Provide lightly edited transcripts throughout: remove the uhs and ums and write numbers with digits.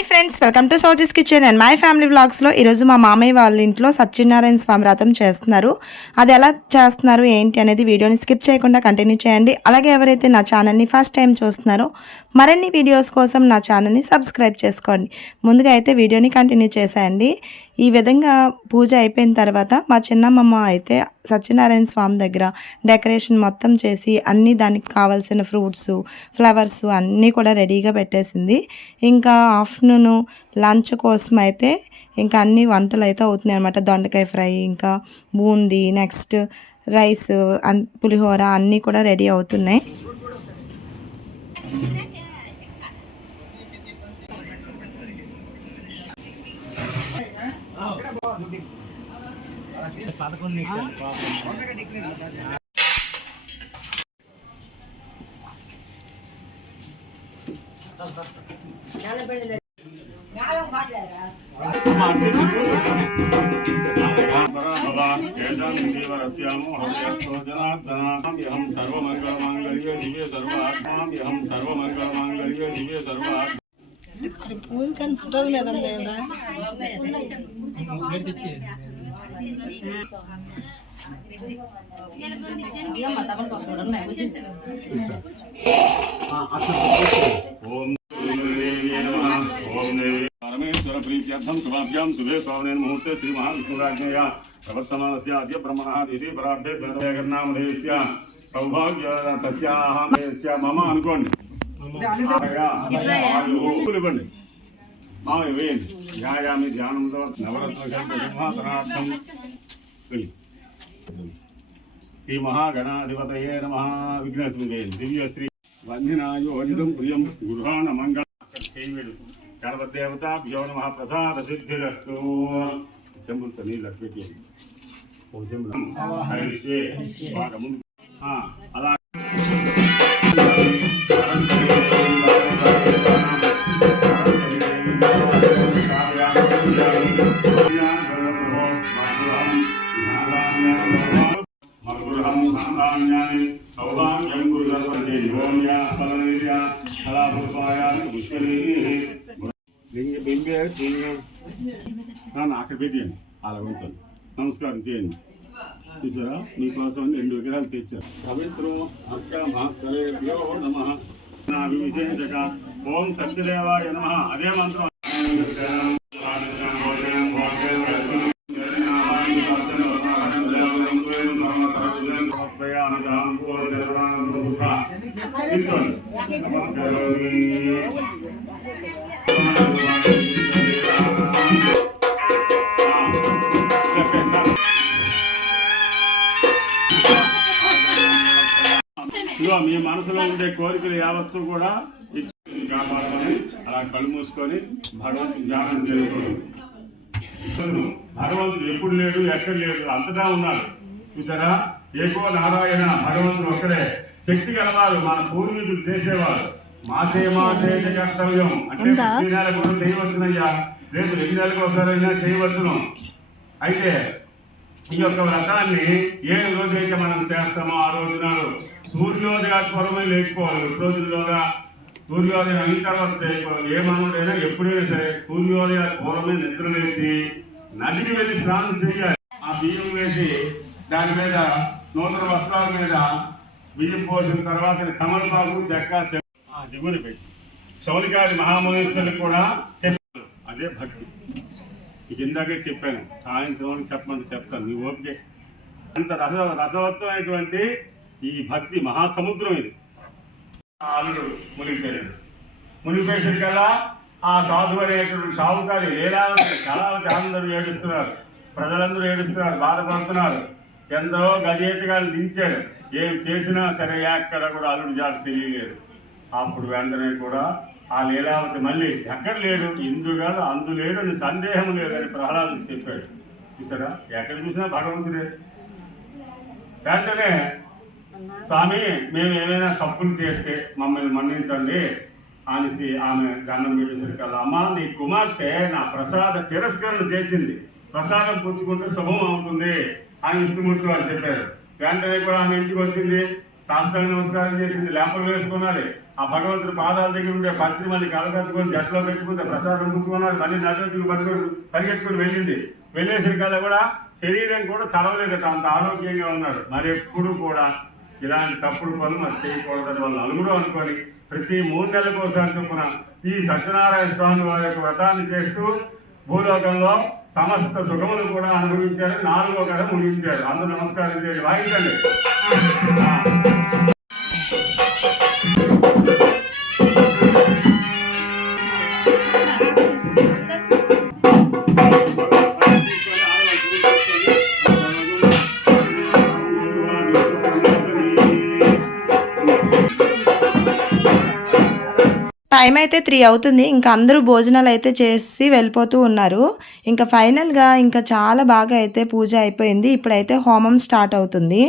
Hi friends, welcome to Sozy's kitchen and my family వ్లాగ్స్లో ఈరోజు మా మామయ్య వాళ్ళ ఇంట్లో సత్యనారాయణ స్వామి వ్రతం చేస్తున్నారు. అది ఎలా చేస్తున్నారు ఏంటి అనేది వీడియోని స్కిప్ చేయకుండా కంటిన్యూ చేయండి. అలాగే ఎవరైతే నా ఛానల్ని ఫస్ట్ టైం చూస్తున్నారో మరిన్ని వీడియోస్ కోసం నా ఛానల్ని సబ్స్క్రైబ్ చేసుకోండి. ముందుగా అయితే వీడియోని కంటిన్యూ చేసేయండి. ఈ విధంగా పూజ అయిపోయిన తర్వాత మా చిన్నమ్మమ్మ అయితే సత్యనారాయణ స్వామి దగ్గర డెకరేషన్ మొత్తం చేసి అన్నీ దానికి కావాల్సిన ఫ్రూట్స్, ఫ్లవర్స్ అన్నీ కూడా రెడీగా పెట్టేసింది. ఇంకా ఆఫ్టర్నూన్ లంచ్ కోసం అయితే ఇంకా అన్ని వంటలు అయితే అవుతున్నాయి అన్నమాట. దొండకాయ ఫ్రై, ఇంకా బూందీ, నెక్స్ట్ రైస్, పులిహోర అన్నీ కూడా రెడీ అవుతున్నాయి. పూజ కానీ ఫోటో లేదండి ఎవరా परमेश्वर प्रीत्यर्थम शुभाभ्यां शुभे श्रावणे मुहूर्ते श्री महाविष्णुराज्ञया प्रवर्तमानस्य अद्य ब्रह्मणः तिथि परार्थे श्वेतनामधेयस्य सौभाग्यस्याः मम అనుకోండి ఇవ్వండి మా ఇవ్వండి ధ్యాయామి ధ్యానంతో నవరత్నసంహాసనార్థం శ్రీ మహాగణాధిపతయే నమః. విఘ్నేశ్వరి దివ్యశ్రీ వందినాయోజితం ప్రియం గృహాణ మంగళ గణపదేవతాభ్యో నమః. ప్రసాద సిద్ధిరస్తు. చెంబులతో నీళ్ళు పెట్టి అలా అక్కడ పెట్టండి. అలా ఉంచండి. నమస్కారం చేయండి. చూసారా, మీకోసం 2 విగ్రహాలు తెచ్చారు. పవిత్రం అక్క భాస్కరేభ్యో నమః. విశేషక ఓం సత్యదేవాయ నమః. అదే మంత్రం. మీ మనసులో ఉండే కోరికలు యావత్తు కూడా కాపాడమని అలా కళ్ళు మూసుకొని భగవంతుని ధ్యానం చేసుకోండి. భగవంతుడు ఎప్పుడు లేడు, ఎక్కడ లేడు, అంతటా ఉన్నాడు. చూసారా, ఏకో నారాయణ భగవంతుడు ఒక్కడే. శక్తి గలవారు మన పూర్వీకులు చేసేవారు. మాసే కర్తవ్యం అంటే 3 నెలలకు కూడా చేయవచ్చునయ్యా, లేదు 2 నెలలకు ఒకసారైనా చేయవచ్చును. అయితే ఈ యొక్క వ్రతాన్ని ఏ రోజైతే మనం చేస్తామో ఆ రోజు నాడు సూర్యోదయ పూర్వమే లేకపోవాలి. 2 రోజుల్లోగా సూర్యోదయం అయిన తర్వాత చేయకపోవాలి. ఏ మానవుడైనా ఎప్పుడైనా సరే సూర్యోదయ పూర్వమే నిద్ర లేచి నదికి వెళ్ళి స్నానం చేయాలి. ఆ బియ్యం వేసి దాని మీద నూతన వస్త్రాల మీద బియ్యం పోసిన తర్వాత తమలపాకు, చెక్క దిగుని పెట్టి శౌలికాది మహామునీశ్వరులు కూడా చెప్పారు. అదే భక్తి. ఇది ఇందాకే చెప్పాను, సాయంత్రం చెప్పమని చెప్తాను. మీ ఓపికే అంత రసవత్తమైనటువంటి ఈ భక్తి మహాసముద్రం. ఇది ఆలుడు మునిగిపోయాడు. మునిగిపోయేసరికల్లా ఆ సాధువు అనేటువంటి సాహుకారి లీలావతి కళావతి అందరూ ఏడుస్తున్నారు. ప్రజలందరూ ఏడుస్తున్నారు, బాధపడుతున్నారు. ఎందరో గజేతగాలు దించాడు. ఏం చేసినా సరే ఎక్కడ కూడా అల్లుడు జాడు తెలియలేదు. అప్పుడు వెంటనే కూడా ఆ లీలావతి మళ్ళీ ఎక్కడ లేడు, ఇందుగాడు అందు లేడు అని సందేహం లేదని ప్రహ్లాదుడు చెప్పాడు. చూసారా, ఎక్కడ చూసినా భగవంతుడే. వెంటనే స్వామి, మేము ఏమైనా తప్పులు చేస్తే మమ్మల్ని మన్నించండి అనేసి ఆమె దండం పెట్టేసరికల్లా, అమ్మ నీ కుమార్తె నా ప్రసాద తిరస్కరణ చేసింది, ప్రసాదం పుచ్చుకుంటే శుభం అవుతుంది అని విష్ణుమూర్తి వారు చెప్పారు. వెంటనే కూడా ఆమె ఇంటికి వచ్చింది, సాష్టాంగ నమస్కారం చేసింది, లేపలు వేసుకున్నది. ఆ భగవంతుడి పాదాల దగ్గర ఉండే పత్రి మళ్ళీ కలకత్తుకొని జట్లో పెట్టుకుంటే ప్రసాదం పుచ్చుకున్నారు. మళ్ళీ నదికి పట్టుకొని పరిగెట్టుకుని వెళ్ళింది. వెళ్ళేసరికల్లా కూడా శరీరం కూడా తడవలేదట, అంత ఆరోగ్యంగా ఉన్నాడు. మరి ఎప్పుడు కూడా ఇలాంటి తప్పుడు పనులు మరి చేయకూడదని వాళ్ళు నలుగురు అనుకొని ప్రతి 3 నెలలకు ఒకసారి చొప్పున ఈ సత్యనారాయణ స్వామి వారి యొక్క వ్రతాన్ని చేస్తూ భూలోకంలో సమస్త సుఖములు కూడా అనుభవించారు. 4వ కథ ముగించారు. అందరూ నమస్కారం చేయండి, వాయించండి. టైం అయితే 3 అవుతుంది. ఇంకా అందరూ భోజనాలు అయితే చేసి వెళ్ళిపోతూ ఉన్నారు. ఇంకా ఫైనల్గా ఇంకా చాలా బాగా అయితే పూజ అయిపోయింది. ఇప్పుడైతే హోమం స్టార్ట్ అవుతుంది.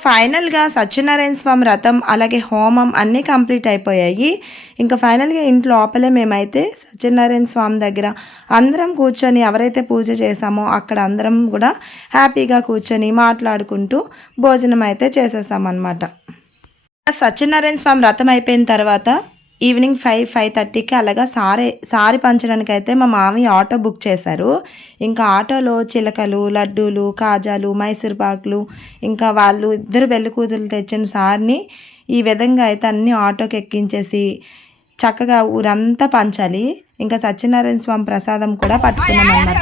ఫైనల్గా సత్యనారాయణ స్వామి వ్రతం అలాగే హోమం అన్నీ కంప్లీట్ అయిపోయాయి. ఇంకా ఫైనల్గా ఇంట్లో లోపలే మేమైతే సత్యనారాయణ స్వామి దగ్గర అందరం కూర్చొని ఎవరైతే పూజ చేసామో అక్కడ అందరం కూడా హ్యాపీగా కూర్చొని మాట్లాడుకుంటూ భోజనం అయితే చేసేసామన్నమాట. సత్యనారాయణ స్వామి వ్రతం అయిపోయిన తర్వాత ఈవినింగ్ 5-5:30కి అలాగా సారి పంచడానికి అయితే మా మామయ్య ఆటో బుక్ చేశారు. ఇంకా ఆటోలో చిలకలు, లడ్డూలు, కాజాలు, మైసూర్ పాకులు, ఇంకా వాళ్ళు ఇద్దరు పెళ్లి కూతురు తెచ్చిన సారిని ఈ విధంగా అయితే అన్ని ఆటోకి ఎక్కించేసి చక్కగా ఊరంతా పంచాలి. ఇంకా సత్యనారాయణ స్వామి ప్రసాదం కూడా పట్టుకున్నాం అన్నమాట.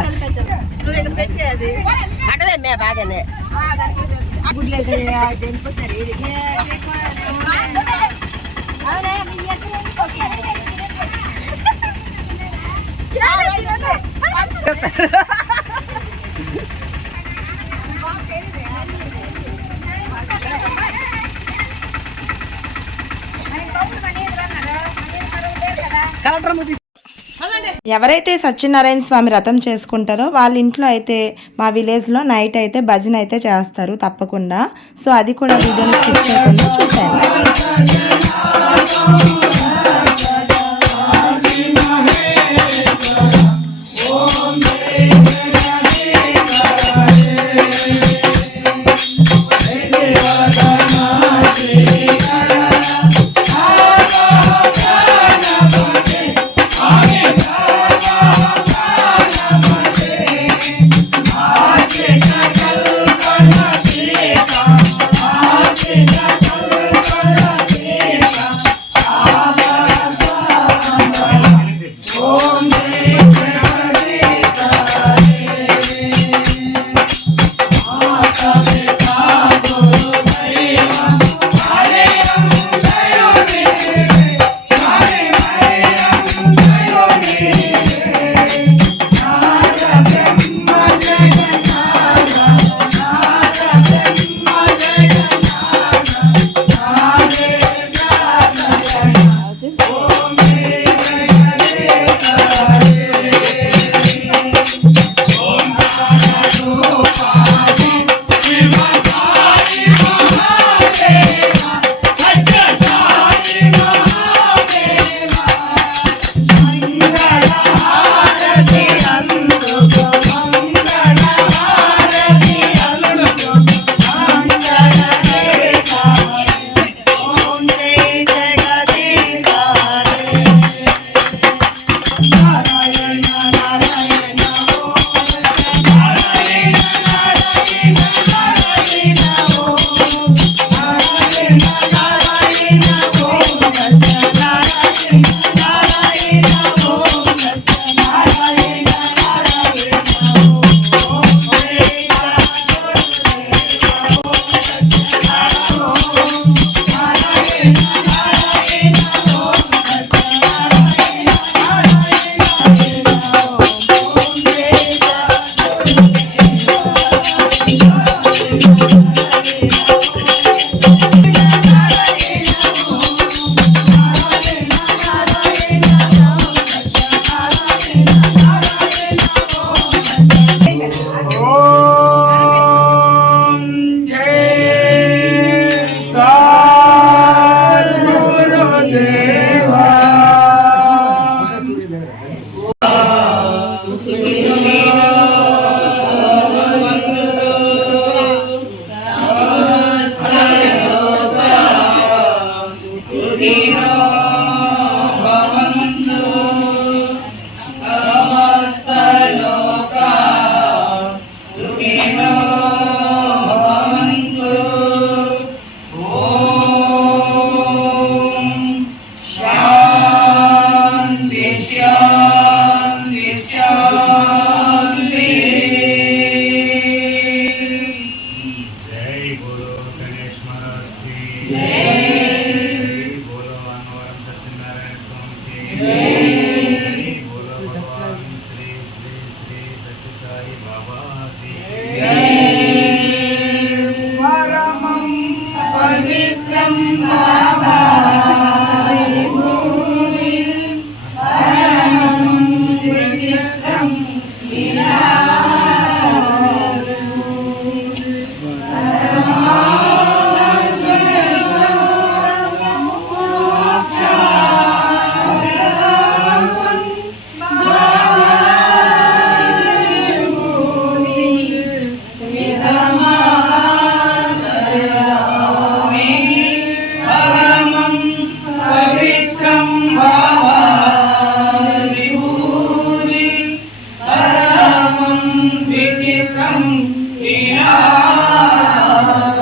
ఎవరైతే సత్యనారాయణ స్వామి వ్రతం చేసుకుంటారో వాళ్ళ ఇంట్లో అయితే మా విలేజ్లో నైట్ అయితే భజన అయితే చేస్తారు తప్పకుండా. సో అది కూడా వీడియోని స్కిప్ చేయకుండా చూసాను.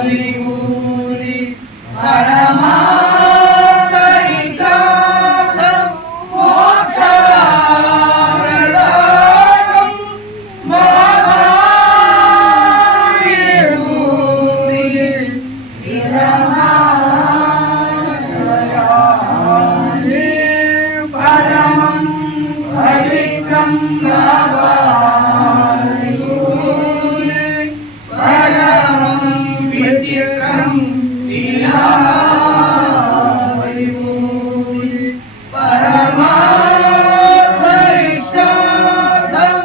విభూతి పరమాకరిసాధం మోక్షప్రదానం బాబా విభూతి విరమాసయామి పరమం పవిత్రం బాబా విభూతి పరమం విచిత్రం లీలా విభూతి పరమాకరిసాధం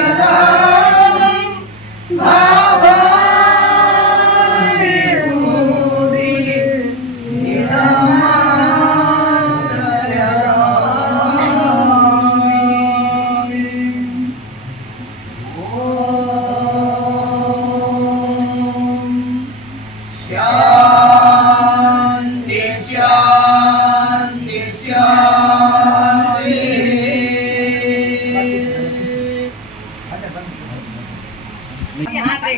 మోక్షప్రదానం బాబా విభూతి విరమాసయామి. శాంతి శాంతి శాంతి. యాభై